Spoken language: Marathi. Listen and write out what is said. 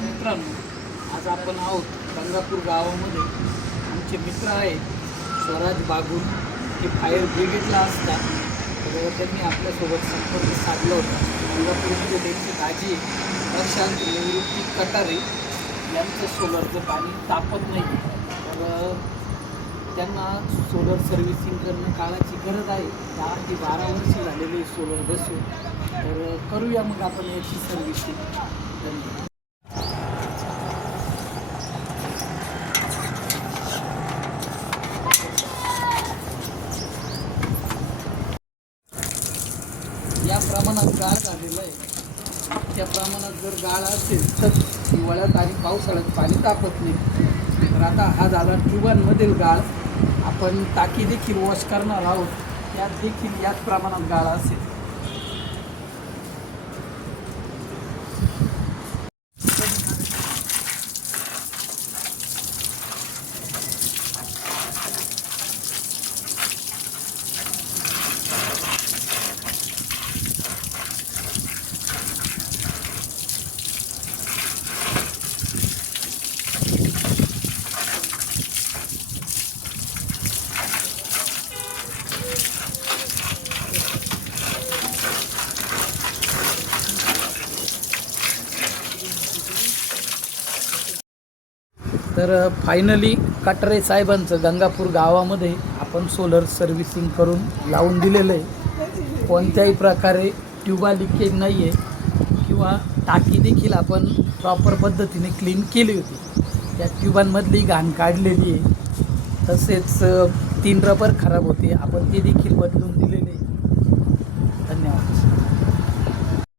मित्रांनो, आज आपण आहोत गंगापूर गावामध्ये. आमचे मित्र आहेत स्वराज बागुल, ते फायर ब्रिगेडला असतात. तर त्यांनी आपल्यासोबत संपर्क साधला होता. गंगापूरमध्ये त्यांची भाजी प्रशांत निवृत्ती कटारे यांचं सोलरचं पाणी तापत नाही. तर त्यांना सोलर सर्व्हिसिंग करणं काळाची गरज आहे. 10 ते 12 वर्ष झालेली सोलर बसून. तर करूया मग आपण याची सर्व्हिसिंग. धन्यवाद. या प्रमाणात गाळ झालेलं आहे. त्या प्रमाणात जर गाळ असेल तर हिवाळ्यात आणि पावसाळ्यात पाणी तापत नाही. तर आता हा झाला ट्यूबांमधील गाळ. आपण टाकी देखील वॉश करणार आहोत, त्यात देखील याच प्रमाणात गाळ असेल. तर फायनली कटरे साहेबांचं गंगापूर गावामध्ये आपण सोलर सर्व्हिसिंग करून लावून दिलेलं आहे. कोणत्याही प्रकारे ट्यूबा लिकेज नाही आहे किंवा टाकी देखील आपण प्रॉपर पद्धतीने क्लीन केली होती. त्या ट्यूबांमधली घाण काढलेली आहे. तसेच 3 रबर खराब होते, आपण ते देखील बदलून दिलेले आहे.